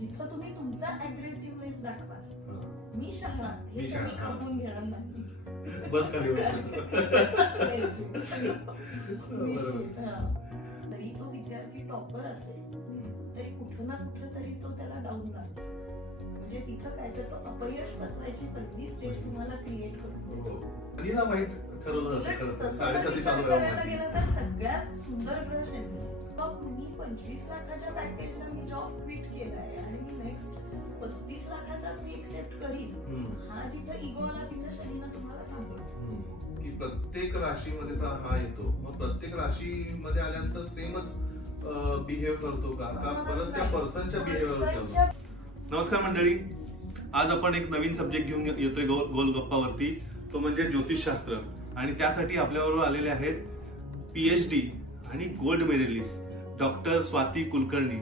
जिथं तुम्ही तुमचा अग्रेसिव्हनेस दाखवा, मी शहाणा हे सगळी खपवून घेणार नाही, बस खाली तरी तो विद्यार्थी टॉपर असेल तरी कुठं ना कुठं तरी तो त्याला डाऊन लागतो. म्हणजे तिथं काय तर तो अपयश पचवायची पहिली स्टेज तुम्हाला क्रिएट करून देतो. वाईट ठरवलं करायला गेलं तर सगळ्यात सुंदर ग्रह शनी. मग मी 25 लाखाच्या पॅकेजला मी जॉब क्विट केलाय आणि मी नेक्स्ट 35 लाखाचाच मी एक्सेप्ट करीन, हा जिथं इगो आला तिथं शनीनं तुम्हाला थांबवलं. की प्रत्येक राशीमध्ये तर हा येतो, मग प्रत्येक राशीमध्ये आल्यानंतर सेमच बिहेव करतो का परत त्या पर्सनच्या बिहेवियरवर? नमस्कार मंडळी, आज आपण एक नवीन सब्जेक्ट घेऊन येतोय गोल गप्पावरती, तो म्हणजे ज्योतिषशास्त्र. आणि त्यासाठी आपल्याबरोबर आलेले आहेत PhD आणि gold medalist doctor Swati Kulkarni.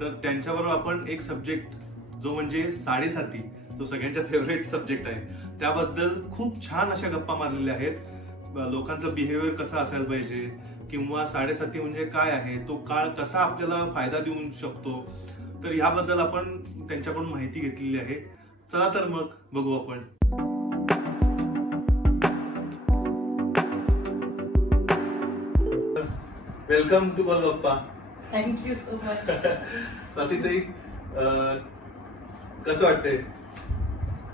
तर त्यांच्याबरोबर आपण एक सब्जेक्ट जो म्हणजे साडेसाती, तो सगळ्यांचा फेवरेट सब्जेक्ट आहे, त्याबद्दल खूप छान अशा गप्पा मारलेल्या आहेत. लोकांचं बिहेवियर कसं असायला पाहिजे किंवा साडेसाती म्हणजे काय आहे, तो काळ कसा आपल्याला फायदा देऊ शकतो, तर याबद्दल आपण त्यांच्याकडून माहिती घेतलेली आहे. चला तर मग बघू आपण. वेलकम टू गोल गप्पा. Thank you so much. स्वातीताई, कसं वाटतंय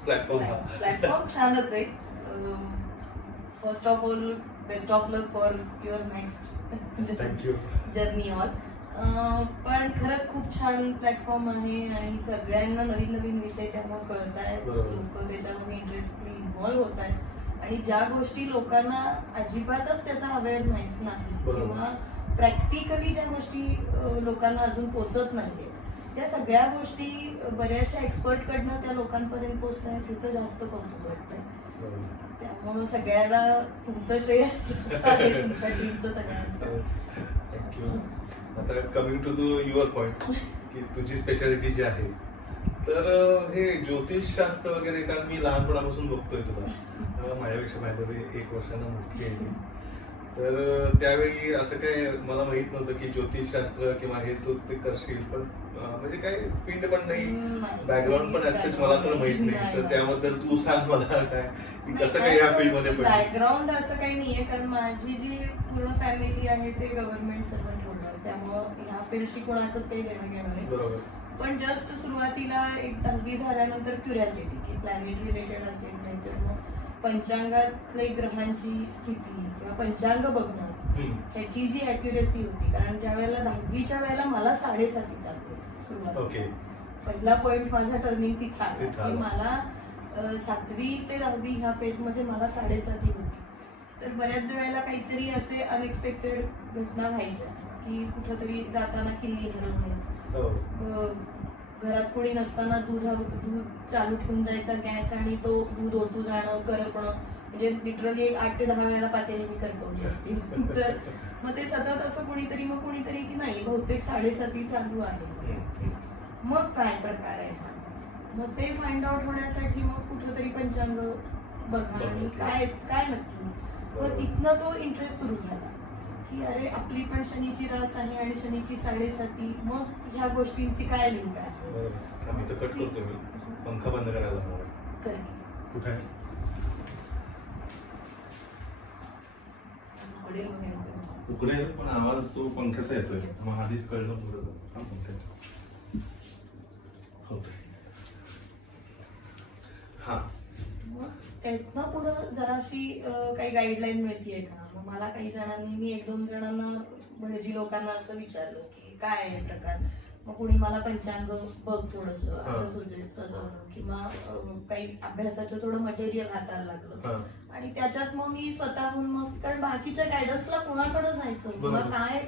प्लॅटफॉर्म? छानच आहे. First of all best of luck for your next journey all. पण खरंच खूप छान प्लॅटफॉर्म आहे आणि सगळ्यांना नवीन नवीन विषय त्यामुळे कळत आहेत, लोक त्याच्यामध्ये इंटरेस्टली इन्व्हॉल्व्ह होत आहेत आणि ज्या गोष्टी लोकांना अजिबातच त्याचा अवेअरनेस नाही किंवा प्रॅक्टिकली ज्या गोष्टी लोकांना अजून पोचत नाहीये, त्या सगळ्या गोष्टी बऱ्याचशा एक्सपर्ट कडनं त्या लोकांपर्यंत पोहोचत आहेत, त्याचं जास्त कौतुक वाटतंय. त्यामुळे सगळ्याला तुमचं श्रेय जास्त आहे, तुमच्या टीमचं सगळ्यांचं. आता कमिंग टू युअर पॉइंट, की तुझी स्पेशालिटी जी आहे, तर हे ज्योतिषशास्त्र वगैरे, कारण मी लहानपणापासून बघतोय तुला, माझ्यापेक्षा माझ्या 1 वर्षानं मोठी आहे, तर त्यावेळी असं काय मला माहित नव्हतं की ज्योतिषशास्त्र किंवा हे तू ते करशील, पण म्हणजे काय फील्ड पण नाही, बॅकग्राऊंड पण असंच मला तर माहित नाही. तर त्याबद्दल तू सांग मला, काय कसं काय या फील्ड मध्ये? बॅकग्राऊंड असं काही नाहीये, कारण माझी जी पूर्ण फॅमिली आहे ते गव्हर्नमेंट सर्वंट होतं, त्यामुळं ह्या फील्डशी कोणाचंच काही देणं घेणं नाही. बरोबर. पण जस्ट सुरुवातीला एक 10वी झाल्यानंतर क्युरियोसिटी की प्लॅनेट रिलेटेड असेल, नाहीतर मग पंचांगातले ग्रहांची स्थिती किंवा पंचांग बघणं, ह्याची जी अॅक्युरेसी होती. कारण ज्या वेळेला 10वीच्या वेळेला मला 7.5 चालतो सुरुवात, पहिला पॉइंट माझा टर्निंग तिथं आला की मला 7वी ते 10वी ह्या फेज मध्ये मला 7.5 होती. तर बऱ्याच वेळेला काहीतरी असे अनएक्सपेक्टेड घटना व्हायच्या की कुठंतरी जाताना किल्ली हरवणे, घरात कोणी नसताना दूध चालू ठेवून जायचा गॅस आणि तो दूध ओतू जाणं, करपणं, म्हणजे लिटरली 8 ते 10 वेळेला पातेली मी करपवली असतील. तर मग ते सतत असं कोणीतरी की नाही बहुतेक 7.5 चालू आहे, मग काय प्रकार आहे हा, मग ते फाइंड आउट होण्यासाठी मग कुठंतरी पंचांग बघा आणि काय नक्की. मग तिथनं तो इंटरेस्ट सुरू झाला की अरे आपली पण शनीची रास आहे आणि शनीची 7.5, मग ह्या गोष्टींची काय लिंक आहे. पंखा बंद करायला कुठे उकडे, पण आवाज तो पंख्याचा येतोय, मग आधीच कळलं पुढे पंख्याच्या होत. हा, त्यातनं पुढं जराशी काही गाईडलाईन मिळतीये का. मग मला काही जणांनी, मी 1-2 जणांना म्हणजे लोकांना असं विचारलं की काय आहे प्रकार, मग कुणी मला पंचांग बघ थोडस असं सजवलं किंवा काही अभ्यासाचं थोडं मटेरियल हाताला लागलं आणि त्याच्यात मग मी स्वतःहून, मग कारण बाकीच्या गायडन्सला कोणाकडे जायचं किंवा काय,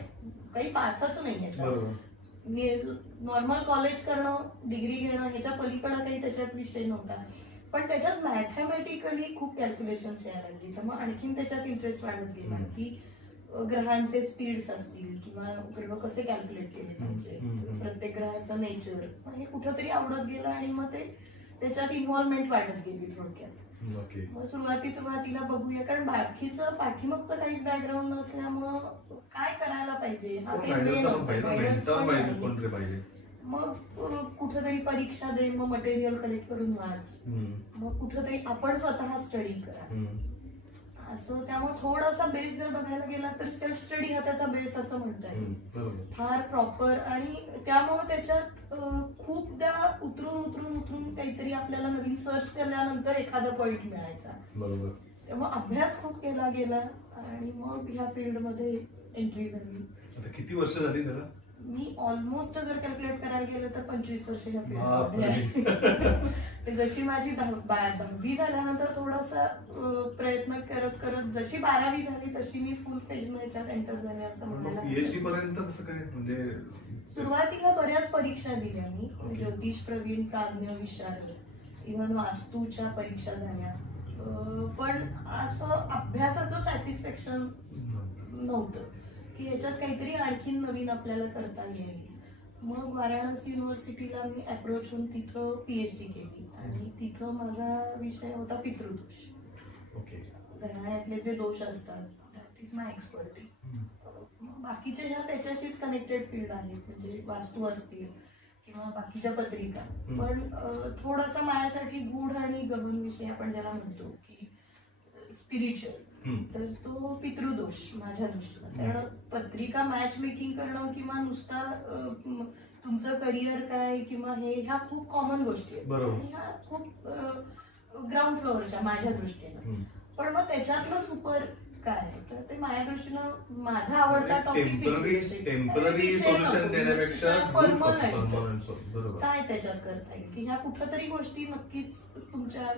काही पाथच नाहीये. नॉर्मल कॉलेज करणं, डिग्री घेणं, ह्याच्या पलीकडे काही त्याच्यात विषय नव्हता, पण त्याच्यात मॅथमॅटिकली खूप कॅल्क्युलेशन्स यायला लागली. तर मग आणखीन त्याच्यात इंटरेस्ट वाढत गेला की ग्रहांचे स्पीड्स असतील किंवा ग्रह कसे कॅल्क्युलेट केले पाहिजे, प्रत्येक ग्रहाचं नेचर, पण हे कुठंतरी आवडत गेलं आणि मग ते त्याच्यात इन्व्हॉल्वमेंट वाढत गेली थोडक्यात. मग सुरुवातीला बघूया, कारण बाकीचं पाठीमागचं काहीच बॅकग्राऊंड नसल्यामुळं काय करायला पाहिजे हा काही मग कुठेतरी परीक्षा दे, मग मटेरियल कलेक्ट करून वाच, मग कुठेतरी आपण स्वतः स्टडी करा असं. त्यामुळे थोडासा बेस जर बघायला गेला तर सेल्फ स्टडी हा त्याचा बेस असं म्हणता येईल, फार प्रॉपर. आणि त्यामुळे त्याच्यात खूपदा उतरून काहीतरी आपल्याला नवीन सर्च केल्यानंतर एखादा पॉइंट मिळायचा. बरोबर. तेव्हा अभ्यास खूप केला गेला आणि मग ह्या फील्डमध्ये एंट्री झाली. आता किती वर्ष झाली त्याला? मी ऑलमोस्ट जर कॅल्क्युलेट करायला गेलं तर 25 वर्ष ह्या फील्डमध्ये आहे. जशी माझी 10वी झाल्यानंतर थोडासा प्रयत्न करत जशी 12वी झाली तशी मी फुल फेज ह्याच्यात एंटर झाले असं म्हणायला. पीएचडी पर्यंत कसं काय? म्हणजे सुरुवातीला बऱ्याच परीक्षा दिल्या मी, ज्योतिष, प्रवीण, प्राज्ञ, विशारद, इव्हन वास्तूच्या परीक्षा झाल्या, पण असं अभ्यासाचं सॅटिस्फॅक्शन नव्हतं की ह्याच्यात काहीतरी आणखीन नवीन आपल्याला करता येईल. मग वाराणसी युनिव्हर्सिटीला मी अप्रोच होऊन तिथं पीएचडी केली आणि तिथं माझा विषय होता पितृदोष. घराण्यातले जे दोष असतात दॅट इज माय एक्सपर्टी. बाकीच्या ह्या त्याच्याशीच कनेक्टेड फील्ड आहेत, म्हणजे वास्तू असतील किंवा बाकीच्या पत्रिका, पण थोडासा माझ्यासाठी गूढ आणि गहन विषय आपण ज्याला म्हणतो की स्पिरिच्युअल, तर तो पितृदोष माझ्या दृष्टीने. कारण पत्रिका मॅच मेकिंग करणं किंवा नुसता तुमचं करिअर काय किंवा ह्या खूप कॉमन गोष्टी आहेत आणि ह्या खूप ग्राउंड फ्लोअरच्या माझ्या दृष्टीनं. पण मग त्याच्यातलं सुपर काय, तर ते माझ्या दृष्टीनं माझा आवडता टॉपिक काय त्याच्यात करता येईल की ह्या कुठल्या तरी गोष्टी नक्कीच तुमच्या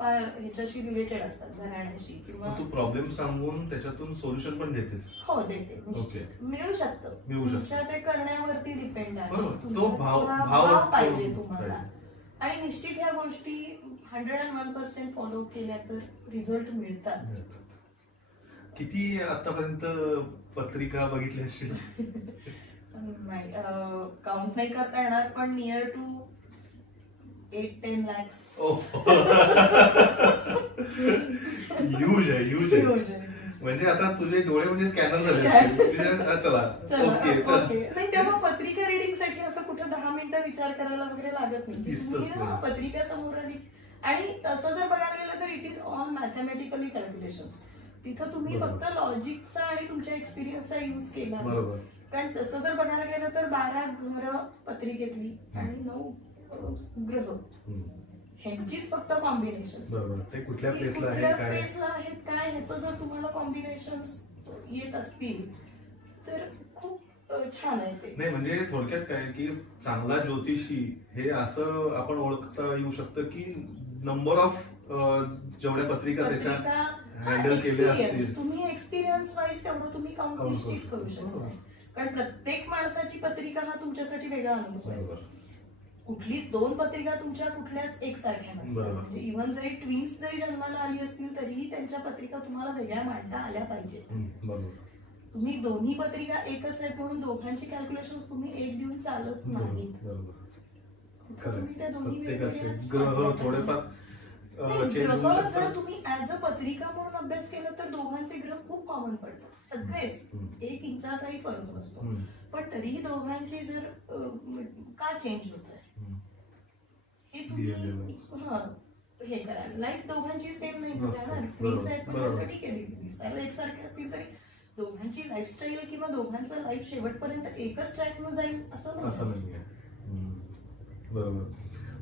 ह्याच्याशी रिलेटेड असतात, घराण्याशी किंवा तू प्रॉब्लेम सांगून त्याच्यातून सोल्युशन पण देतेस. हो देते, मिळू शकतं. तुमच्या ते करण्यावरती डिपेंड आहे, तो भाव पाहिजे तुम्हाला. आणि निश्चित ह्या गोष्टी 101% फॉलो केल्या तर रिझल्ट मिळतात. किती आतापर्यंत पत्रिका बघितल्या असतील? नाही, काउंट नाही करता येणार, पण नियर टू 8-10 lakhs. ह्यूज आहे. म्हणजे आता तुझे डोळे म्हणजे स्कॅनर झाले. चला ओके. नाही, तेव्हा पत्रिका रिडिंग साठी असं कुठं 10 मिनिटं विचार करायला वगैरे लागत नाही. पत्रिका समोर आली आणि तसं जर बघायला गेलं तर it is all mathematically calculations. तिथं तुम्ही फक्त लॉजिकचा आणि तुमच्या एक्सपिरियन्सचा यूज केला. कारण तसं जर बघायला गेलं तर 12 घरं पत्रिकेतली आणि 9 ग्रह, ह्यांचीच फक्त कॉम्बिनेशन. ते कुठल्या स्पेसला आहेत काय, ह्याचं जर तुम्हाला कॉम्बिनेशन येत असतील तर खूप छान आहे ते. नाही म्हणजे थोडक्यात काय की चांगला ज्योतिषी हे असं आपण ओळखता येऊ शकतं की नंबर ऑफ जेवढ्या पत्रिका त्याच्या हँडल केल्या असतील, तुम्ही एक्सपिरियन्स वाईज तेवढं तुम्ही काउंट निश्चित करू शकता. कारण प्रत्येक माणसाची पत्रिका हा तुमच्यासाठी वेगळा अनुभव आहे. कुठलीच 2 पत्रिका तुमच्या कुठल्याच एकसारख्या नसतात. म्हणजे इव्हन जरी ट्विन्स जरी जन्माला आली असतील तरीही त्यांच्या पत्रिका तुम्हाला वेगळ्या मांडता आल्या पाहिजेत. तुम्ही दोन्ही पत्रिका एकच आहेत म्हणून दोघांची कॅल्क्युलेशन तुम्ही एक देऊन चालत नाहीत. तुम्ही त्या दोन्ही ग्रह जर तुम्ही ऍज अ पत्रिका म्हणून अभ्यास केला तर दोघांचे ग्रह खूप कॉमन पडतात. सगळेच 1 इंचाचाही फरक नसतो, पण तरीही दोघांची जर का चेंज होत आहे हे तुम्ही हे कराल. लाईफ दोघांची सेम नाही जाणार. ट्विन्स आहेत म्हणजे ठीक आहे, दिसायला एकसारखे असतील तरी दोघांची लाईफस्टाईल किंवा दोघांचं लाईफ शेवटपर्यंत एकच ट्रॅकनं जाईल असं नाही. बरोबर.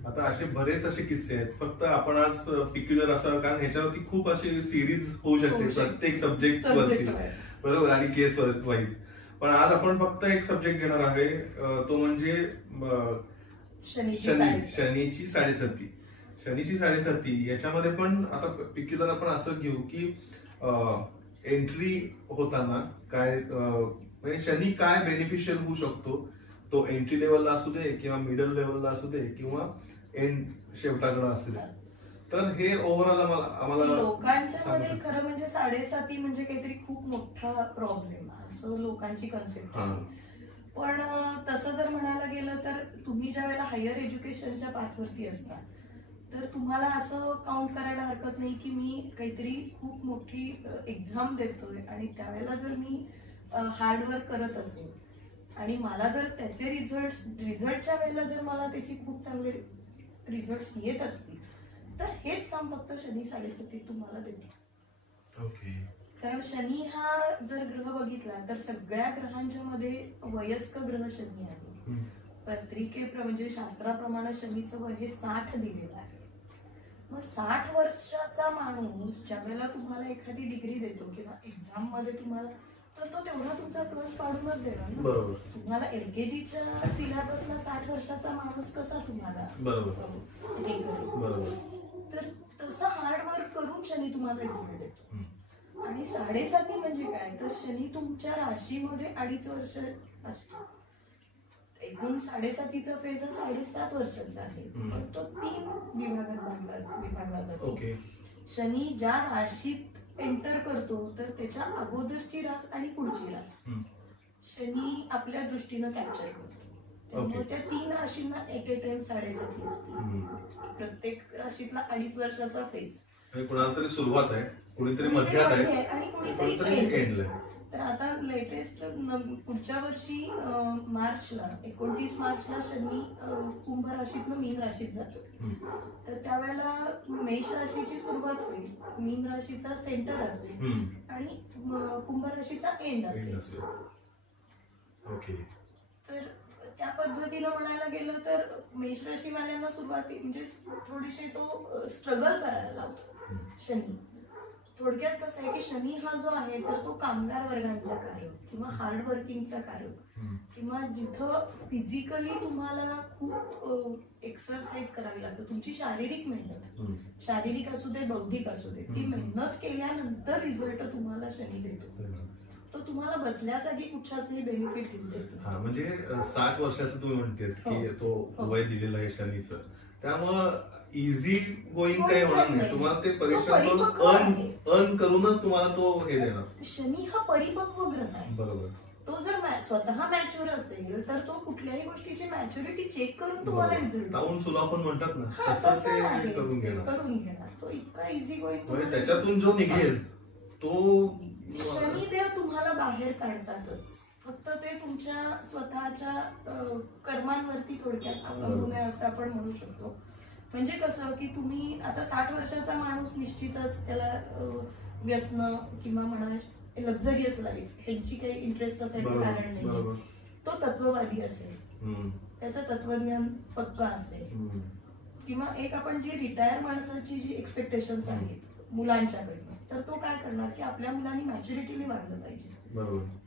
आता असे बरेच असे किस्से आहेत. फक्त आपण आज पिक्युलर असं, कारण ह्याच्यावरती खूप अशी सिरीज होऊ शकते प्रत्येक सब्जेक्ट वरती, बरोबर, आणि केस वाईज. पण आज आपण फक्त एक सब्जेक्ट घेणार आहे, तो म्हणजे शनीची साडेसाती. शनीची साडेसाती याच्यामध्ये पण आता पिक्युलर आपण असं घेऊ की एंट्री होताना काय म्हणजे शनी काय बेनिफिशियल होऊ शकतो, तो एंट्री लेवलला असू दे किंवा मिडल लेवलला असू दे किंवा एंड शेवटाकडे असू दे. तर हे ओव्हरऑल आम्हाला लोकांच्या मध्ये खरं म्हणजे साडेसाती म्हणजे काहीतरी खूप मोठा प्रॉब्लेम असं लोकांची कन्सेप्ट आहे. पण तसं जर म्हणायला गेलं तर तुम्ही ज्या वेळेला हायर एज्युकेशनच्या पाथवरती असता तर तुम्हाला असं काउंट करायला हरकत नाही की मी काहीतरी खूप मोठी एक्झाम देतोय आणि त्यावेळेला जर मी हार्डवर्क करत असेल आणि मला जर त्याचे रिझल्टच्या वेळेला जर मला त्याची खूप चांगले रिझल्ट येत असतील तर हेच काम फक्त शनी 7.5 तुम्हाला देतो. कारण शनी हा जर ग्रह बघितला तर सगळ्या ग्रहांच्या मध्ये वयस्क ग्रह शनी आहे. म्हणजे शास्त्राप्रमाणे शनीचं वय हे 60 दिलेलं आहे. मग 60 वर्षाचा माणूस ज्या वेळेला तुम्हाला एखादी डिग्री देतो किंवा एक्झाम मध्ये तुम्हाला, तर तो तेवढा तुमचा कस पाडूनच देणार ना. तुम्हाला LKGच्या सिलेबसला 60 वर्षाचा माणूस कसा तुम्हाला हे करेल. तर तसं हार्डवर्क करून शनी तुम्हाला रिझल्ट देतो. आणि 7.5 म्हणजे काय, तर शनी तुमच्या राशीमध्ये 2.5 वर्ष असतो. एकूण 7.5चा फेज हा 7.5 वर्षाचा आहे, पण तो 3 विभागात विभागला जातो. शनी ज्या राशीत एंटर करतो तर त्याच्या अगोदरची रास आणि पुढची रास शनी आपल्या दृष्टीनं कॅप्चर करतो. त्यामुळे त्या 3 राशींना एट ए टाइम 7.5 असते. प्रत्येक राशीतला 2.5 वर्षाचा फेज. कुणाला सुरुवात आहे, कुणीतरी मध्यात आहे आणि कुणीतरी एंड. तर आता लेटेस्ट पुढच्या वर्षी मार्चला 29 मार्चला शनी कुंभ राशीतनं मीन राशीत जातो. तर त्यावेळेला मेष राशीची सुरुवात होईल, मीन राशीचा सेंटर असेल आणि कुंभ राशीचा एंड असेल. तर त्या पद्धतीनं म्हणायला गेलं तर मेष राशीवाल्यांना सुरुवाती म्हणजे थोडीशी तो स्ट्रगल करायला लावतो शनी. थोडक्यात कसं आहे की शनी हा जो आहे तर तो कामगार वर्गांचा कार्य किंवा हार्ड वर्किंगचा कार्य किंवा जिथं फिजिकली तुम्हाला खूप एक्सरसाइज करावी लागते, तुमची शारीरिक मेहनत, शारीरिक असू दे बौद्धिक असू दे, ती मेहनत केल्यानंतर रिझल्ट तुम्हाला शनी देतो. तो तुम्हाला बसल्या जागी कुठच्याचही बेनिफिट घेऊन देतो. म्हणजे 60 वर्षाचं तुम्ही म्हणते की तो वय दिलेलं आहे शनीचं, त्यामुळं इझी गोईंग काही होणार नाही. तुम्हाला ते परिश्रम करून अर्न करूनच तुम्हाला तो हे देणार. शनी हा परिपक्व ग्रह आहे. बरोबर. तो जर स्वतः मॅच्युअर असेल तर तो कुठल्याही गोष्टीची मॅच्युरिटी चेक करून तुम्हाला रिझल्ट लावून सुलापन म्हणतात ना, तसं ते करून घेणार. तो इतका इझी गोईंग. त्याच्यातून जो निघेल तो शनिदेव तुम्हाला बाहेर काढतातच. फक्त ते तुमच्या स्वतःच्या कर्मांवरती थोडक्यात अवलंबून आहे असं आपण म्हणू शकतो. म्हणजे कसं की तुम्ही आता 60 वर्षाचा माणूस निश्चितच त्याला व्यसन किंवा म्हणा लक्झरियस लाईफ ह्यांची काही इंटरेस्ट असायचं कारण नाही. तो तत्ववादी असेल, त्याचं तत्वज्ञान पक्का असेल, किंवा एक आपण जी रिटायर माणसाची जी एक्सपेक्टेशन्स आहेत मुलांच्याकडनं, तर तो काय करणार की आपल्या मुलांनी मॅच्युरिटीने वागलं पाहिजे,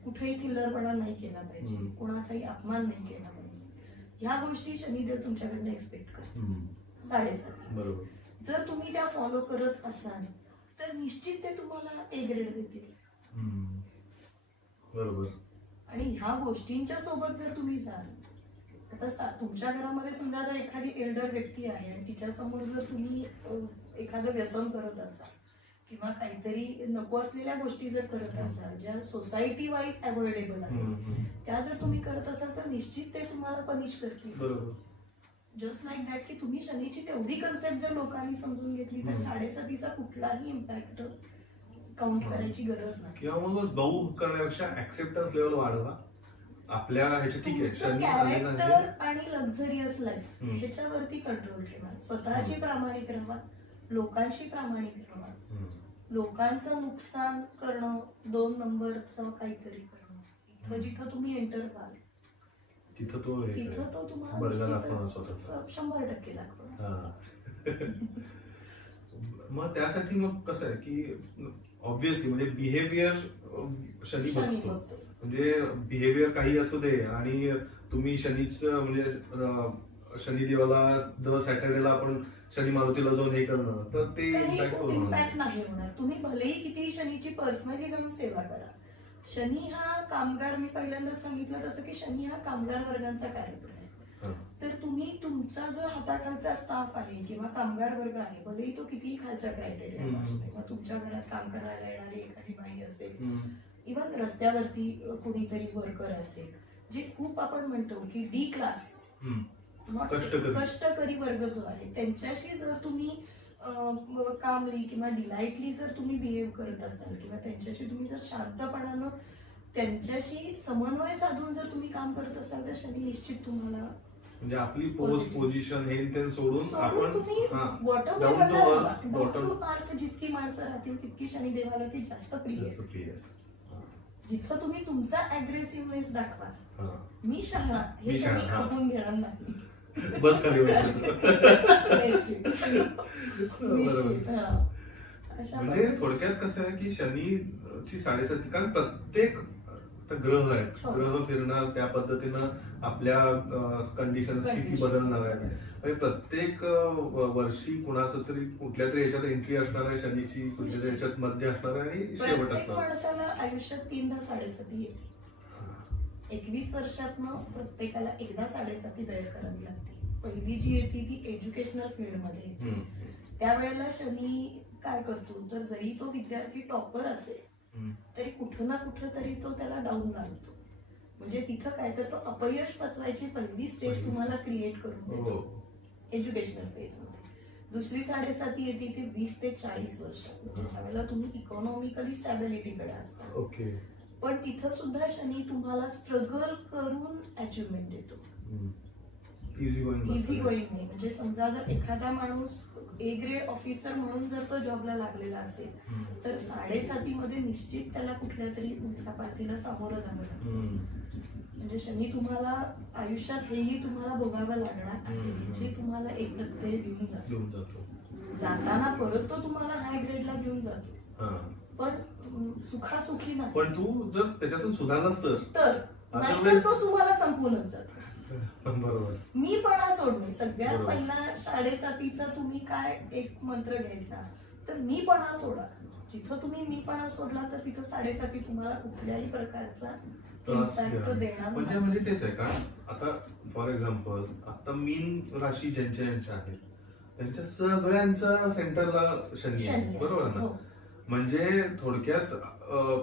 कुठेही थिल्लरपणा नाही केला पाहिजे, कोणाचाही अपमान नाही केला पाहिजे. ह्या गोष्टी शनिदेव तुमच्याकडनं एक्सपेक्ट करतो 7.5. जर तुम्ही त्या फॉलो करत असाल तर निश्चित ते तुम्हाला ए ग्रेड देतील. बरोबर. आणि ह्या गोष्टींच्या सोबत जर तुम्ही जाल, आता तुमच्या घरामध्ये समजा जर एखादी एल्डर व्यक्ती आहे आणि तिच्या समोर जर तुम्ही एखादं व्यसन करत असाल किंवा काहीतरी नको असलेल्या गोष्टी जर करत असाल ज्या सोसायटी वाईज अवॉइडेबल आहेत, त्या जर तुम्ही करत असाल तर निश्चित ते तुम्हाला पनिश करतील. जस्ट लाईक दॅट की तुम्ही शनीची तेवढी कन्सेप्ट जर लोकांनी समजून घेतली तर 7.5चा कुठलाही इम्पॅक्ट काउंट करायची गरज नाही. किंवा मग भाऊ करण्यापेक्षा ऍक्सेप्टन्स लेवल वाढवा आपल्या ह्याच्या. ठीक आहे, कॅरेक्टर आणि लक्झरियस लाईफ ह्याच्यावरती कंट्रोल ठेवा. स्वतःची प्रामाणिक राहा, लोकांशी प्रामाणिक राहा. लोकांचं नुकसान करणं, 2 नंबरचं काहीतरी करणं, इथं जिथं तुम्ही एंटर व्हाल तिथं तो तुम्हाला 100% दाखवणार. मग त्यासाठी मग कसं आहे की ऑब्व्हियसली म्हणजे बिहेवियर शनी बघतो. म्हणजे बिहेवियर काही असू दे आणि तुम्ही शनीच म्हणजे शनिदेवाला दर सॅटर्डेला आपण शनी मारुतीला जाऊन हे करणं, तर ते इम्पॅक्ट नाही होणार. तुम्ही भलेही किती शनीची पर्सनली जाऊन सेवा करा. शनी हा कामगार, मी पहिल्यांदाच सांगितलं तसं की शनी हा कामगार वर्गांचा कार्यक्रम आहे. तर तुम्ही तुमचा जो हाताखालचा स्टाफ आहे किंवा कामगार वर्ग आहे, भलेही तो कितीही खालच्या क्रायटेरियाचा असू दे, मग तुमच्या घरात काम करायला येणारी एखादी बाई असेल, इव्हन रस्त्यावरती कुणीतरी वर्कर असेल, जे खूप आपण म्हणतो की डी क्लास कष्टकरी वर्ग जो आहे, त्यांच्याशी जर तुम्ही कामली किंवा डिलाइटली जर तुम्ही बिहेव करत असाल किंवा त्यांच्याशी तुम्ही जर शांतपणानं त्यांच्याशी समन्वय साधून जर तुम्ही काम करत असाल तर शनी निश्चित तुम्हाला म्हणजे आपली पोझिशन हे ते सोडून आपण तुम्ही बॉटम टू अर्थ जितकी माणसं राहतील तितकी शनी देवाला ती जास्त प्रिय आहे. जिथं तुम्ही तुमचा अग्रेसिव्हनेस दाखवा, मी शहाणा हे शनी खपवून घेणार नाही. बस खाली म्हणजे थोडक्यात कसं आहे की शनीची 7.5 कारण प्रत्येक ग्रह आहे, ग्रह फिरणार त्या पद्धतीनं आपल्या कंडिशन स्थिती बदलणार आहे. म्हणजे प्रत्येक वर्षी कुणाचं तरी कुठल्या तरी याच्यात एंट्री असणार आहे शनीची, कुठल्या तरी याच्यात मध्य असणार आहे आणि शेवट असणार. माणसाला आयुष्यात 3दा 7.5 येते. 21 वर्षातनं प्रत्येकाला एकदा 7.5 वेळ करावी लागते. पहिली जी येते ती एज्युकेशनल फील्ड मध्ये येते. त्यावेळेला शनी काय करतो, तर जरी तो विद्यार्थी टॉपर असेल तरी कुठं ना कुठं तरी तो त्याला डाऊन घालतो. म्हणजे तिथं काय तर तो अपयश पचवायची पहिली स्टेज तुम्हाला क्रिएट करून देतो एज्युकेशनल फेज मध्ये. दुसरी 7.5 येते ती 20 ते 40 वर्ष, ज्यावेळेला तुम्ही इकॉनॉमिकली स्टॅबिलिटीकडे असता. पण तिथं सुद्धा शनी तुम्हाला स्ट्रगल करून अचिव्हमेंट देतो. इझी गोईंग नाही. म्हणजे समजा जर एखादा माणूस ए ग्रेड ऑफिसर म्हणून जर तो जॉबला लागलेला असेल तर 7.5 मध्ये निश्चित त्याला कुठल्या तरी उलथापाथीला सामोरं जावं लागतं. म्हणजे शनी तुम्हाला आयुष्यात हेही तुम्हाला भोगावं लागणार जे तुम्हाला एक प्रत्यय देऊन जातो. जाताना परत तो तुम्हाला हाय ग्रेडला घेऊन जातो, पण सुखासुखी नाही. पण तू जर त्याच्यातून सुधारलास तर नाही तो तुम्हाला संपूनच जातो. बरोबर. मीपणा सोडणे सगळ्यात पहिला 7.5चा तुम्ही काय एक मंत्र घ्यायचा तर मीपणा सोडा. जिथं तुम्ही मीपणा सोडला तर तिथं 7.5 तुम्हाला कुठल्याही प्रकारचा इम्पॅक्ट देणार. म्हणजे तेच आहे का, आता फॉर एक्झाम्पल आता मीन राशी ज्यांच्या आहेत त्यांच्या सगळ्यांचा सेंटरला शनी आहे, बरोबर ना. म्हणजे थोडक्यात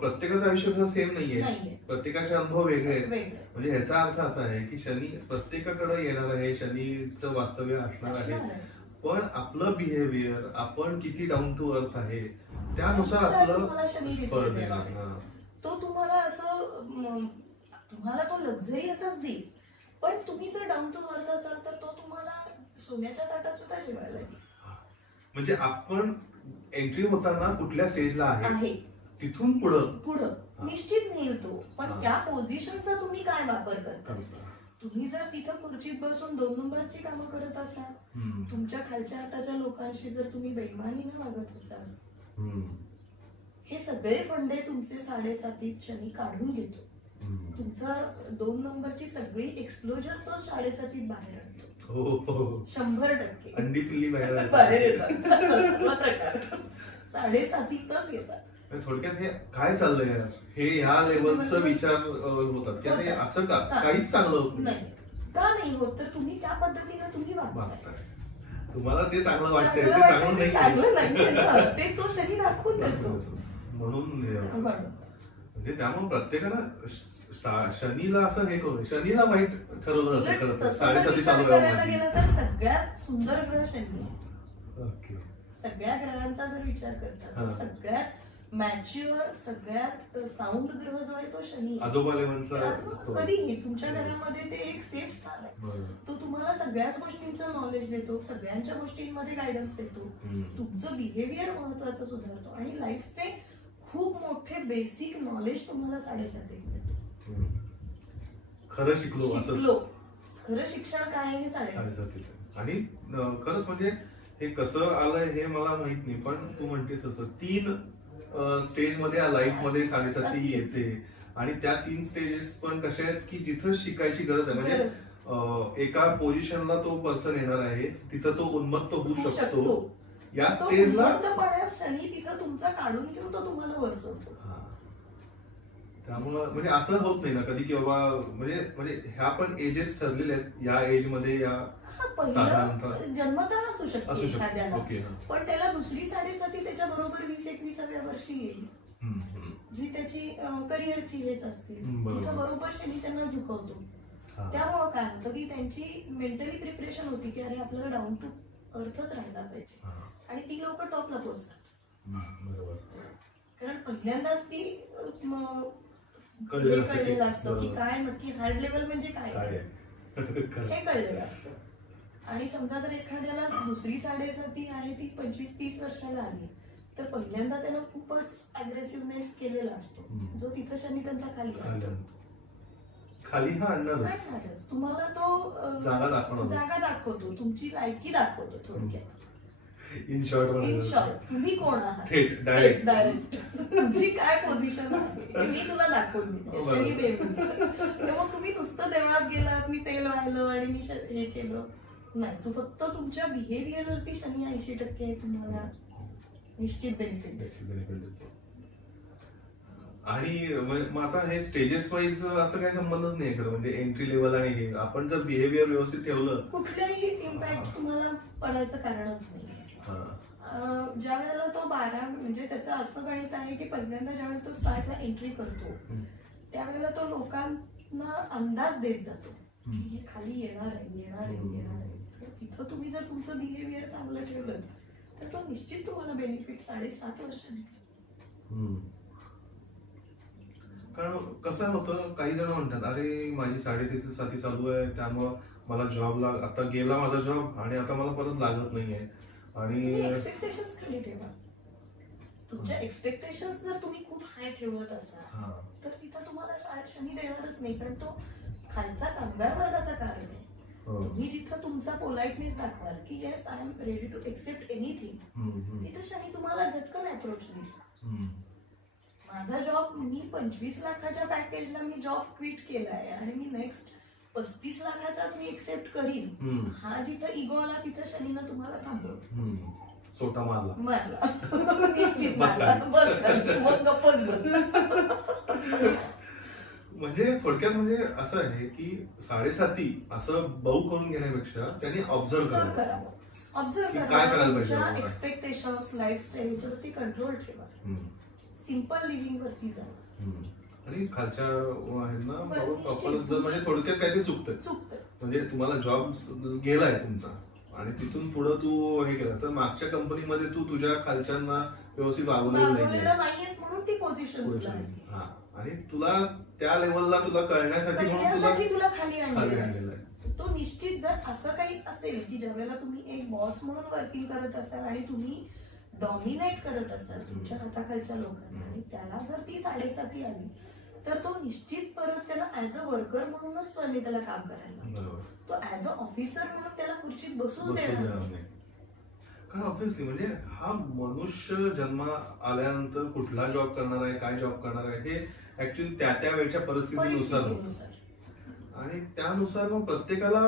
प्रत्येकाचं आयुष्य सेम नाहीये, प्रत्येकाचे अनुभव वेगळे आहेत. म्हणजे ह्याचा अर्थ असा आहे की शनी प्रत्येकाकडे येणार आहे, शनीचं वास्तव्य असणार आहे. पण आपलं बिहेवियर, आपण किती डाऊन टू अर्थ आहे त्यानुसार आपलं फळ देणार. तो तुम्हाला असं तुम्हाला तो लक्झरी असंच देईल, पण तुम्ही जर डाऊन टू अर्थ असाल तर तो तुम्हाला सोन्याच्या ताटात सुद्धा जेवायला येईल. म्हणजे आपण एंट्री होताना कुठल्या स्टेजला आहे तिथून पुढं निश्चित नेईल तो. पण त्या पोझिशनचा तुम्ही काय वापर करता. तुम्ही जर तिथं खुर्चीत बसून 2 नंबरची कामं करत असाल, तुमच्या खालच्या हाताच्या लोकांशी जर तुम्ही बेईमानीने वागत असाल, हे सगळे फंडे तुमचे 7.5 शनी काढून घेतो. तुमचा 2 नंबरची सगळी एक्सप्लोजर तो 7.5 बाहेर आणतो. 100% अंडी पिल्ली बाहेर येतात. 7.5 येतात. थोडक्यात हे काय चाललंय यार, हे ह्या लेवलचा विचार होतात की अरे असं का काहीच चांगलं होत नाही. का नाही होत तर तुम्ही त्या पद्धतीने तुम्ही वागताय. तुम्हाला जे चांगलं वाटतंय ते चांगलं नाही, ते तो शनी दाखवून देतो. म्हणून म्हणजे त्यामुळे प्रत्येकाला शनीला असं हे करू, शनीला वाईट ठरवलं जातं. 7.5 चालू गेलं तर सगळ्यात सुंदर ग्रह शनी आहे. सगळ्या ग्रहांचा जर विचार करता तर सगळ्यात मॅच्युअर, सगळ्यात साऊंड ग्रह जो आहे तो शनी. आजोबा लेवलचा कधीही तुमच्या घरामध्ये ते एक सेफ स्थान आहे. तो तुम्हाला सगळ्याच गोष्टींचं नॉलेज देतो, सगळ्यांच्या गोष्टींमध्ये गायडन्स देतो, तुमचं बिहेवियर महत्वाचं सुधारतो आणि लाईफचे खूप मोठे बेसिक नॉलेज तुम्हाला 7.5 देतो. खरं शिकलो. खरं शिक्षण काय आहे हे 7.5. आणि खरंच म्हणजे हे कसं आलंय हे मला माहित नाही, पण तू म्हणतेस असं 3 स्टेज मध्ये लाईफ मध्ये 7.5 येते. आणि त्या 3 स्टेजेस पण कशा आहेत की जिथं शिकायची गरज आहे. म्हणजे एका पोझिशनला तो पर्सन येणार आहे, तिथं तो उन्मत्त होऊ शकतो. या स्टेजला शनी तिथं तुमचा काढून घेऊन तो तुम्हाला वरचवतो. त्यामुळं म्हणजे असं होत नाही ना कधी की बाबा म्हणजे ह्या पण एजेस ठरलेले आहेत, या एज मध्ये या जन्मतः असू शकते एखाद्याला, पण त्याला दुसरी 7.5 त्याच्या बरोबर 20-21व्या वर्षी येईल, जी त्याची करिअरची हेच असते. तिथं बरोबर शनी त्यांना झुकवतो. त्यामुळं काय होतं की त्यांची मेंटली प्रिपरेशन होती की अरे आपल्याला डाऊन टू अर्थच राहिला पाहिजे, आणि ती लोक टॉपला पोहोचतात. कारण पहिल्यांदाच ती कळलेलं असतं की काय नक्की हार्ड लेवल म्हणजे काय हे कळलेलं असतं. आणि समजा जर एखाद्याला दुसरी साडेसाती आहे ती 25-30 वर्षाला आली तर पहिल्यांदा त्यानं खूपच अग्रेसिव्हनेस केलेला असतो, जो तिथं शनी त्यांचा खाली आणणारच. तुम्हाला तो जागा दाखवतो, तुमची लायकी दाखवतो थोडक्यात. इन शॉर्ट तुम्ही कोण आहात, डायरेक्ट तुमची काय पोझिशन आहे ते मी तुला दाखवली शनी देवाचं. मग तुम्ही नुसतं देवळात गेलात, मी तेल वाहिलं आणि मी हे केलं नाही, तू फक्त तुमच्या बिहेवियरवरती शनी 80% तुम्हाला निश्चित बेनिफिट देतो. आणि मग आता हे स्टेजेस वाईज असं काही संबंधच नाही खरं, म्हणजे एंट्री लेवल आणि हे आपण जर बिहेवियर व्यवस्थित ठेवलं कुठल्याही इम्पॅक्ट तुम्हाला पडायचं कारणच नाही. ज्या वेळेला तो 12 म्हणजे त्याचं असं गणित आहे की पहिल्यांदा ज्यावेळेला तो स्टार्टला एंट्री करतो त्यावेळेला तो लोकांना अंदाज देत जातो की हे खाली येणार आहे. तिथं तुम्ही जर तुमचं बिहेवियर चांगलं ठेवलं तर तो निश्चित तुम्हाला बेनिफिट 7.5 वर्षांनी. कारण कसं होतं, काही जण म्हणतात अरे माझी 3.5 चालू आहे त्यामुळं मला जॉब आता गेला माझा जॉब आणि आता मला परत लागत नाहीये. आणि एक्सपेक्टेशन्स खाली ठेवा. तुमच्या एक्सपेक्टेशन्स जर तुम्ही खूप हाय ठेवत असाल तर तिथं तुम्हाला शनी देणारच नाही, कारण तो खालचा कामगार वर्गाचा कारण आहे. तुम्ही जिथं तुमचा पोलाइटनेस दाखवाल की yes I am ready to accept anything, तिथं शनी तुम्हाला झटकन अप्रोच होईल. माझा जॉब, मी 25 लाखाच्या पॅकेजला मी जॉब क्विट केलाय आणि मी नेक्स्ट 35 लाखाचाच मी एक्सेप्ट करीन, हा जिथं इगो आला तिथं शनीनं तुम्हाला थांबवलं, सोटा मारला निश्चित मारला. बस मग गप्पच बस. म्हणजे थोडक्यात म्हणजे असं आहे की 7.5 असं बहु करून घेण्यापेक्षा त्यांनी ऑब्झर्व करावं. काय करायला पाहिजे, एक्सपेक्टेशन्स, लाईफस्टाईल याच्यावरती कंट्रोल ठेवा, सिंपल लिव्हिंग वरती जा. आणि खालच्या आहेत ना म्हणजे थोडक्यात काहीतरी चुकतंय. म्हणजे तुम्हाला जॉब गेलाय तुमचा आणि तिथून पुढे तू हे केलं तर मागच्या कंपनीमध्ये तू तुझ्या खालच्यांना व्यवस्थित वागवलेलं नाहीयेस म्हणून ती पोझिशन आणि तुला त्या लेवलला तुला कळण्यासाठी म्हणून तुला खाली आणलेलं आहे. तो निश्चित जर असं काही असेल की ज्यावेळेला तुम्ही एक बॉस म्हणून वर्किंग करत असाल आणि तुम्ही डॉमिनेट करत असाल तुमच्या हाताखालच्या लोकांना आणि त्याला जर ती 7.5 आली तर तो निश्चित परत त्याला ऍज अ वर्कर म्हणूनच त्याला काम करायला, तो ऍज अ ऑफिसर म्हणून त्याला खुर्चीत बसूच देणार नाही. कारण ऑब्व्हियसली म्हणजे हा मनुष्य जन्म आल्यानंतर कुठला जॉब करणार आहे, काय जॉब करणार आहे हे ऍक्च्युअली त्या वेळच्या परिस्थितीनुसार आणि त्यानुसार मग प्रत्येकाला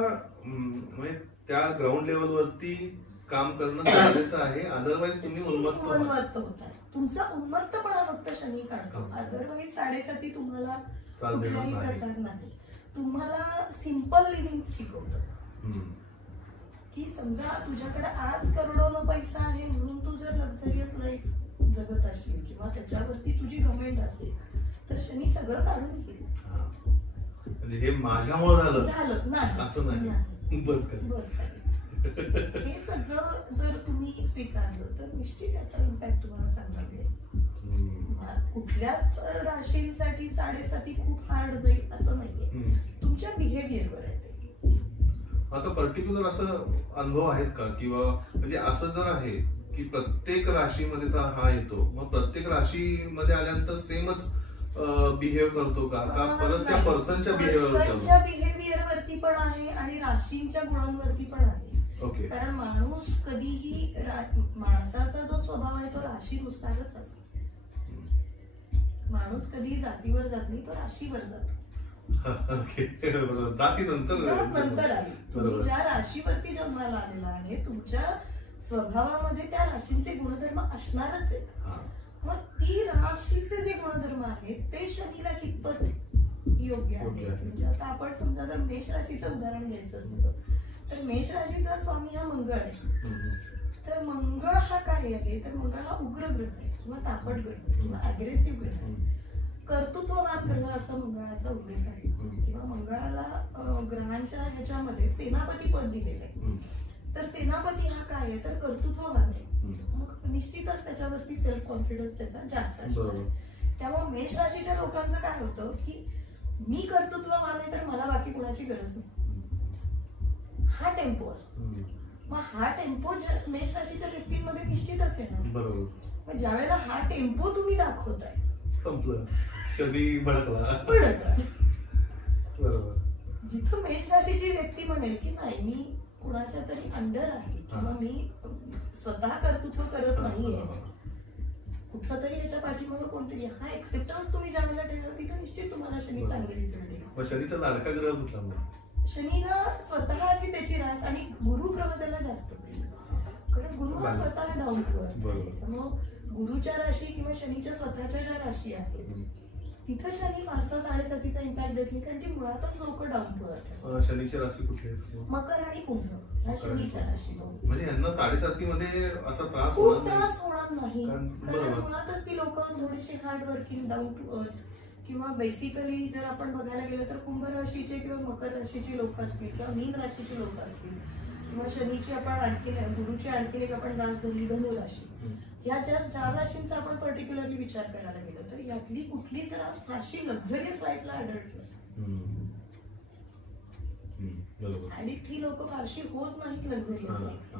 म्हणजे त्या ग्राउंड लेवलवरती काम करणं गरजेचं आहे. अदरवाईज तुम्ही उन्मत्त होता. तुमचा उन्मत्तपणा फक्त शनी काढतो, अदरवाईज 7.5 तुम्हाला कुठलाही प्रकार नाही. तुम्हाला सिंपल लिव्हिंग शिकवतं की समजा तुझ्याकडे आज करोडोनं पैसा आहे म्हणून तू जर लक्झरियस लाईफ जगत असशील किंवा त्याच्यावरती तुझी गव्हर्नमेंट असेल तर शनी सगळं काढून घेईल. म्हणजे हे माझ्यामुळे झालं नाही असं नाही. बस हे सगळं जर तुम्ही स्वीकारलं तर निश्चित याचा इम्पॅक्ट तुम्हाला चांगला मिळेल. कुठल्याच राशींसाठी 7.5 खूप हार्ड जाईल असं नाहीये, तुमच्या बिहेवियरवर आहे. आता पर्टिक्युलर असं अनुभव आहेत का किंवा म्हणजे असं जर आहे की प्रत्येक राशीमध्ये तर हा येतो, मग प्रत्येक राशीमध्ये आल्यानंतर सेमच बिहेव करतो का परत त्या पर्सनच्या बिहेवियरवरती पण आहे आणि राशींच्या गुणांवरती पण आहे. कारण माणूस कधीही माणसाचा जो स्वभाव आहे तो राशीनुसारच असतो. माणूस कधी जातीवर जात नाही, तो राशीवर जातो. जाती नंतर आली. तुम्ही ज्या राशीवरती जन्माला आलेला आहे तुमच्या स्वभावामध्ये त्या राशींचे गुणधर्म असणारच आहेत. मग ती राशीचे जे गुणधर्म आहेत ते शनीला कितपत योग्य आहे. म्हणजे आता आपण समजा जर मेष राशीचं उदाहरण घ्यायचं तर मेष राशीचा स्वामी हा मंगळ आहे. तर मंगळ हा काय आहे तर मंगळ हा उग्र ग्रह आहे किंवा तापट ग्रह आहे किंवा अग्रेसिव्ह ग्रह आहे. कर्तृत्ववाद ग्रह असं मंगळाचा उल्लेख आहे किंवा मंगळाला ग्रहांच्या ह्याच्यामध्ये सेनापती पद दिलेलं आहे. तर सेनापती हा काय आहे तर कर्तृत्ववाद आहे. मग निश्चितच त्याच्यावरती सेल्फ कॉन्फिडन्स त्याचा जास्त असतो. त्यामुळे मेष राशीच्या लोकांचं काय होतं की मी कर्तृत्ववान आहे तर मला बाकी कोणाची गरज नाही, हा टेम्पो असतो. मग हा टेम्पो मेष राशीच्या व्यक्तींमध्ये निश्चितच येणार. बरोबर. मग ज्यावेळेला हा टेम्पो तुम्ही दाखवताय संपलं, शनी भडकला. बरोबर. जिथं मेष राशीची व्यक्ती म्हणेल की नाही मी कुणाच्या तरी अंडर आहे किंवा मी स्वतः कर्तृत्व करत नाहीये, कुठं तरी याच्या पाठीमागे कोणतरी, हा एक्सेप्टन्स तुम्ही ज्यावेळेला ठेवाल तिथं निश्चित तुम्हाला शनी चांगले रिझल्ट देईल. मग शनीचा लाडका ग्रह कुठला मग? शनीला स्वतःची त्याची रास आणि गुरु ग्रह त्याला जास्त प्रिय, कारण गुरु हा स्वतः डाऊन टू अर्थ आहे. त्यामुळे गुरुच्या राशी किंवा शनीच्या स्वतःच्या ज्या राशी आहेत तिथं शनी फारसा 7.5चा इम्पॅक्ट देत नाही, कारण ती मुळातच लोक डाऊन टू अर्थ असतात. शनीची राशी कुठली आहे? मकर आणि कुंभ ह्या शनीच्या राशी. म्हणजे यांना 7.5 मध्ये असा त्रास खूप त्रास होणार नाही, कारण मुळातच ती लोक थोडीशी hard working, down to earth, किंवा बेसिकली जर आपण बघायला गेलं तर कुंभ राशीचे किंवा मकर राशीची लोक असतील किंवा मीन राशीची लोक असतील किंवा शनीची आपण आणखी गुरुची आणखी एक आपण रास धरली धनु राशी, या ज्या 4 राशींचा आपण पर्टिक्युलरली विचार करायला गेलो तर यातली कुठलीच रास फारशी लक्झरियस लाईफला अडल्ट ऍडिक्ट ही लोक फारशी होत नाहीत लक्झरियस लाईफ.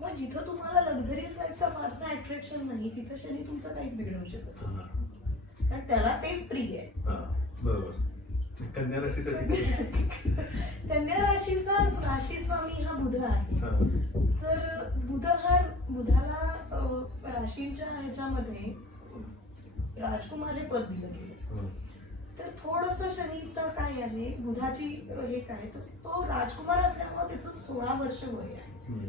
मग जिथं तुम्हाला लक्झरियस लाईफचा फारसा अट्रॅक्शन नाही तिथं शनी तुमचं काहीच बिघडवू शकत नाही, कारण त्याला तेच प्रिय आहे. बरोबर. कन्या राशीसाठी कन्या राशीचा राशी स्वामी हा बुध आहे. तर बुधाला राशींच्या ह्याच्यामध्ये राजकुमार हे पद दिलं गेलं. तर थोडस शनीचं काय आहे, बुधाची हे काय, तो राजकुमार असल्यामुळे त्याचं 16 वर्ष वय आहे.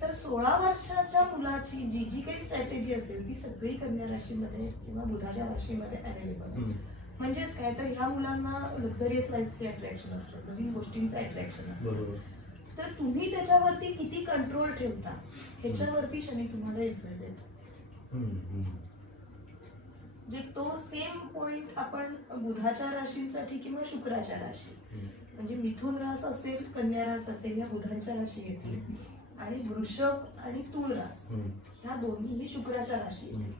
तर 16 वर्षाच्या मुलाची जी जी काही स्ट्रॅटेजी असेल ती सगळी कन्या राशीमध्ये किंवा बुधाच्या राशीमध्ये अवेलेबल. म्हणजेच काय तर ह्या मुलांना लक्झरियस लाईफचे अट्रॅक्शन असतं, नवीन गोष्टींचं अट्रॅक्शन असतं. तर तुम्ही त्याच्यावरती किती कंट्रोल ठेवता ह्याच्यावरती शनी तुम्हाला रिझल्ट देतो. जे तो सेम पॉइंट आपण बुधाच्या राशींसाठी किंवा शुक्राच्या राशी, म्हणजे मिथुन रास असेल, कन्या रास असेल, या बुधांच्या राशी येतील, आणि वृषभ आणि तुळ रास ह्या दोन्हीही शुक्राच्या राशी येतील.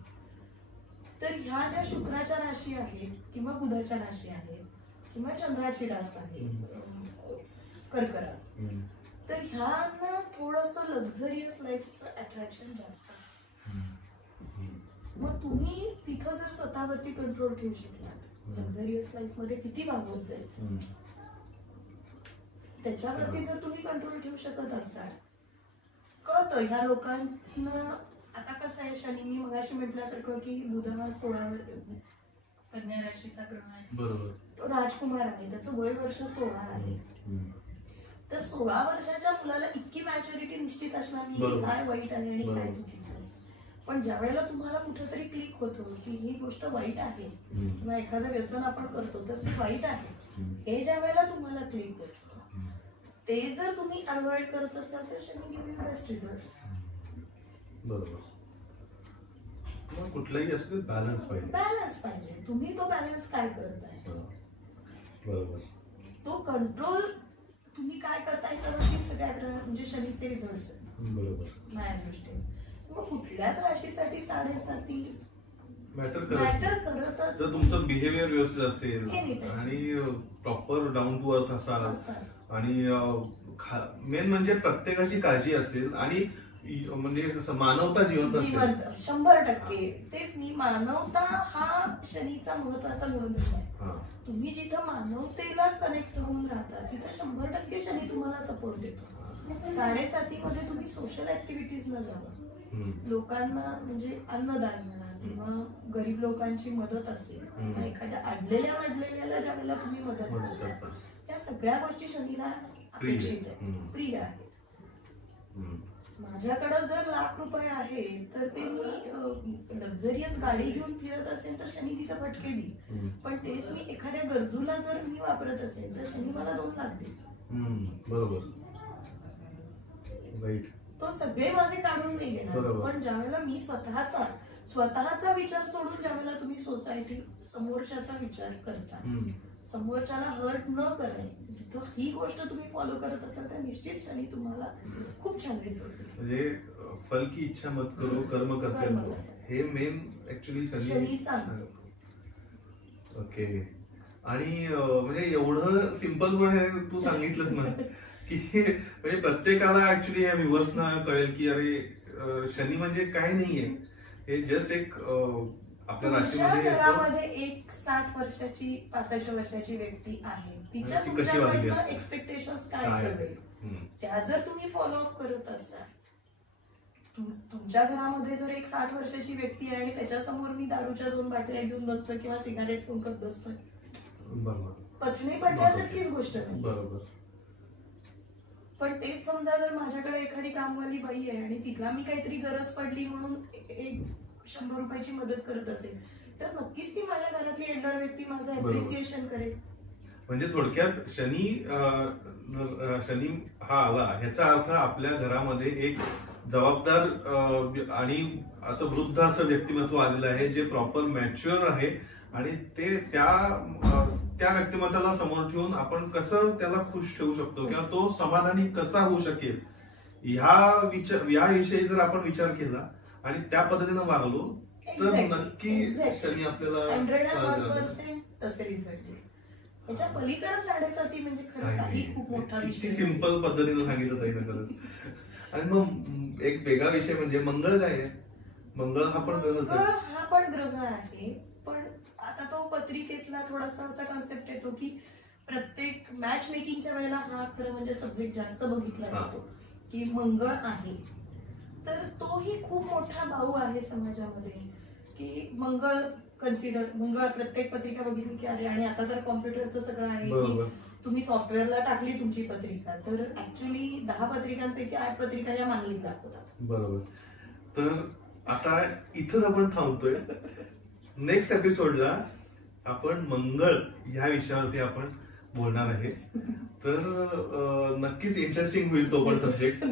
तर ह्या ज्या शुक्राच्या राशी आहेत किंवा बुधाच्या राशी आहेत किंवा चंद्राची रास आहे कर्क रास, तर ह्यांना थोडस लक्झरियस लाईफचं अट्रॅक्शन जास्त असतं. मग तुम्ही तिथं जर स्वतःवरती कंट्रोल ठेवू शकलात, लक्झरियस लाईफ मध्ये किती वागवत जायचं त्याच्यावरती जर तुम्ही कंट्रोल ठेवू शकत असाल, कळतं ह्या लोकांना. आता कसं आहे, शनी मी मगाशी म्हटल्यासारखं की बुध हा 16 कन्या राशीचा ग्रह आहे, बरोबर, तो राजकुमार आहे, त्याचं वय वर्ष 16 आहे. तर 16 वर्षाच्या मुलाला इतकी मॅच्युरिटी निश्चित असणार नाही की काय वाईट आहे आणि काय चुकीचं आहे. पण ज्या वेळेला तुम्हाला कुठेतरी क्लिक होतं की ही गोष्ट वाईट आहे किंवा एखादं व्यसन आपण करतो तर ती वाईट आहे, हे ज्या वेळेला तुम्हाला क्लिक होतं, ते जर तुम्ही अवॉइड करत असाल तर Shani give you best results. बरोबर. कुठलाही असतो बॅलन्स पाहिजे. तुम्ही तो बॅलन्स काय करताय, बरोबर, तो कंट्रोल तुम्ही काय करताय याच्यावरती सगळ्या ग्रह म्हणजे शनीचे रिझल्ट्स आहेत. बरोबर, माझ्या दृष्टीने. मग कुठल्याच राशीसाठी 7.5 मॅटर करतच. जर तुमचं बिहेवियर व्यवस्थित असेल आणि प्रॉपर डाऊन टू अर्थ असाल आणि मेन म्हणजे प्रत्येकाची काळजी असेल आणि म्हणजे मानवता जिवंत असेल 100%. तेच मी, मानवता हा शनीचा महत्वाचा गुणधर्म आहे. तुम्ही जिथं मानवतेला कनेक्ट होऊन राहता तिथं 100% शनी तुम्हाला सपोर्ट देतो. 7.5 मध्ये तुम्ही सोशल ऍक्टिव्हिटीजला जावं, लोकांना म्हणजे अन्नदान म्हणा किंवा गरीब लोकांची मदत असेल किंवा एखाद्या अडलेल्याला ज्या वेळेला तुम्ही मदत करता, या सगळ्या गोष्टी शनीला अपेक्षित आहे, प्रिय आहेत. माझ्याकडे जर ₹1,00,000 आहे तर ते मी लक्झरियस गाडी घेऊन फिरत असेल तर शनी तिथं फटके देईल, पण तेच मी एखाद्या गरजूला जर मी वापरत असेल तर शनी मला 2,00,000 देईल. बरोबर, राईट. तो सगळे माझे काढून नाही घेणार, पण ज्यावेळेला मी स्वतःचा विचार सोडून ज्यावेळेला तुम्ही सोसायटी समोरच्याचा विचार करता, समोरच्याला हर्ट न करायला, जिथं ही गोष्ट तुम्ही फॉलो करत असाल तर निश्चित शनी तुम्हाला खूप छान रिझल्ट. म्हणजे फल की इच्छा मत करो कर्म करते रहो, हे मेन ऍक्च्युअली शनी सांगतो. ओके. आणि म्हणजे एवढं सिंपल पण तू सांगितलंस ना की म्हणजे प्रत्येकाला ऍक्च्युली या व्ह्युअर्सना कळेल की अरे शनी म्हणजे काय नाहीये, हे जस्ट एक आपल्या राशीमध्ये घरामध्ये एक 60 वर्षाची 65 वर्षाची व्यक्ती आहे, तिच्या तुमच्याकडनं एक्सपेक्टेशन्स काय ठेवेल, त्या जर तुम्ही फॉलोअप करत असाल. तुमच्या घरामध्ये जर एक 60 वर्षाची व्यक्ती आहे आणि त्याच्यासमोर मी दारूच्या 2 बाटल्या घेऊन बसतोय किंवा सिगारेट फुंकत बसतोय, पचनी पडण्यासारखीच गोष्ट नाही. बरोबर. पण तेच समजा जर माझ्याकडे एखादी कामवाली बाई आहे आणि तिला मी काहीतरी गरज पडली म्हणून एक 100 रुपयाची मदत करत असेल, तर नक्कीच ती माझ्या घरातली एल्डर व्यक्ती माझं अप्रिसिएशन करेल. म्हणजे थोडक्यात शनी हा आला ह्याचा अर्थ आपल्या घरामध्ये एक जबाबदार आणि असं वृद्ध असं व्यक्तिमत्व आलेलं आहे, जे प्रॉपर मॅच्युअर आहे. आणि ते त्या व्यक्तिमत्वाला समोर ठेवून आपण कसं त्याला खुश ठेवू शकतो किंवा तो समाधानी कसा होऊ शकेल याविषयी जर आपण विचार केला आणि त्या पद्धतीने वागलो तर नक्की शनी आपल्याला 101% तसे रिझल्ट. याच्या पलीकडे 7.5 म्हणजे खरं काही खूप मोठा विषय. किती सिंपल पद्धतीने सांगितलं ताई खरंच. आणि मग एक वेगळा विषय म्हणजे मंगळ काय आहे? मंगळ हा पण ग्रह आहे. पण आता तो पत्रिकेतला थोडासा असा कॉन्सेप्ट येतो की प्रत्येक मॅच मेकिंगच्या वेळेला हा खरं म्हणजे सब्जेक्ट जास्त बघितला जातो की मंगळ आहे. तर तोही खूप मोठा भाऊ आहे समाजामध्ये की मंगळ मंगळ प्रत्येक पत्रिका बघितली की अरे, आणि आता तर कॉम्प्युटरचं सगळं आहे की तुम्ही सॉफ्टवेअरला टाकली तुमची पत्रिका तर ऍक्च्युली 10 पत्रिकांपैकी 8 पत्रिका या मानली दाखवतात. बरोबर. तर आता इथंच आपण थांबतोय. नेक्स्ट एपिसोडला आपण मंगळ या विषयावरती आपण बोलणार आहे. तर नक्कीच इंटरेस्टिंग होईल तो पण सब्जेक्ट.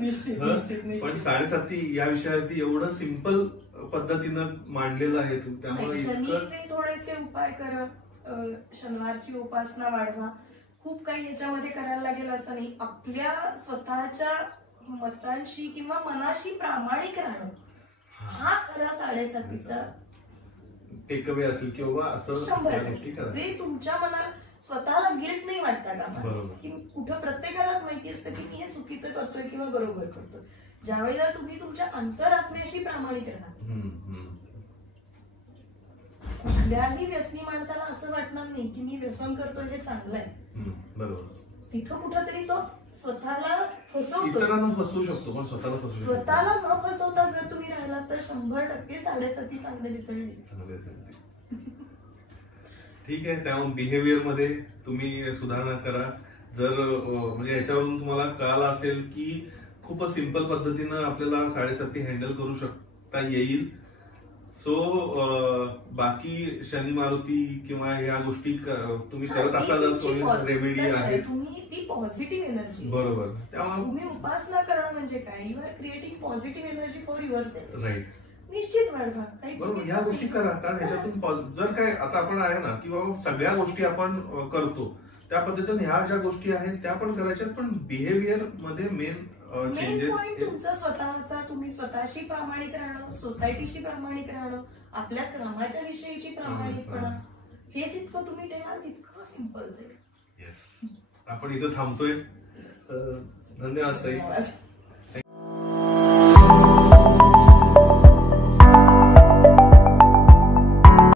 पण 7.5 या विषयावरती एवढं सिंपल पद्धतीनं मांडलेलं आहे तू, त्यामुळे शनीचे थोडेसे उपाय करा, शनिवारची उपासना वाढवा. खूप काही याच्यामध्ये करायला लागेल असं नाही. आपल्या स्वतःच्या मतांशी किंवा मनाशी प्रामाणिक राहणं हा खरा 7.5चा टेकअवे असेल किंवा असं 100%. जे तुमच्या मनाला स्वतःला गिल्ट नाही वाटता का की कुठं प्रत्येकालाच माहिती असतं की मी हे चुकीचं करतोय किंवा बरोबर करतोय. ज्यावेळेला तुम्ही तुमच्या अंतरात्म्याशी प्रामाणिक राहणार, कुठल्याही व्यसनी माणसाला असं वाटणार नाही की मी व्यसन करतोय हे चांगलं आहे. बरोबर. तिथं कुठंतरी तो स्वतःला फसवतो. इतरांना फसवू शकतो पण स्वतःला न फसवता जर तुम्ही राहिलात तर 100% 7.5 चांगले रिझल्ट. ठीक आहे. त्यामुळे बिहेवियर मध्ये तुम्ही सुधारणा करा. जर म्हणजे याच्यावरून तुम्हाला कळालं असेल की खूपच सिंपल पद्धतीनं आपल्याला 7.5 हँडल करू शकता येईल. सो बाकी शनी मारुती किंवा ह्या गोष्टी तुम्ही करत असाल रेमेडी आहेत, ती पॉझिटिव्ह एनर्जी. बरोबर. त्यामुळे तुम्ही उपासना करणं म्हणजे काय, you are creating positive energy for yourself. Right. निश्चित वाढवा. बरोबर. ह्या गोष्टी करा. कारण ह्याच्यातून जर काय आता आपण आहे ना की बाबा सगळ्या गोष्टी आपण करतो त्या पद्धतीने ह्या ज्या गोष्टी आहेत त्या पण करायच्या, पण बिहेवियर मध्ये मेन चेंजेस तुमचा स्वतःचा, तुम्ही स्वतःशी प्रामाणिक राहणं, सोसायटीशी प्रामाणिक राहणं, आपल्या क्रमाच्या विषयीची प्रामाणिकपणा, हे जितकं तुम्ही ठेवाल तितकं सिंपल जाईल. येस. आपण इथं थांबतोय. धन्यवाद ताई.